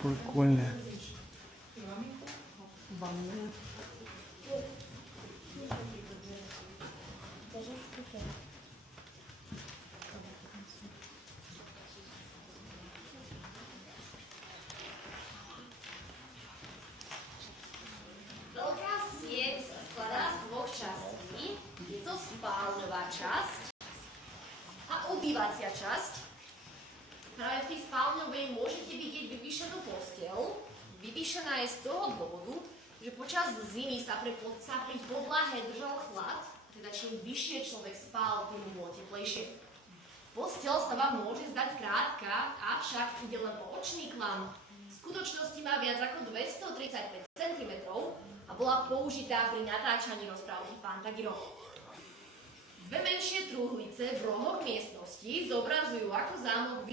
Прикольно. Veľká sieť sa skladá z dvoch častí. Je to spálňová časť a obývacia časť. Práve v tej spálňovej môžete vidieť vyvýšenú posteľ. Vyvýšená je z toho dôvodu, že počas zimy sa pri podlahe držal chlad, teda čím vyššie človek spál, tým bolo teplejšie. Posteľ sa vám môže zdať krátka, avšak ide len o očný klam. V skutočnosti má viac ako 235 cm a bola použitá pri natáčaní rozprávky Fantagiro. Dve menšie truhlice v rohoch miestnosti zobrazujú, ako zámok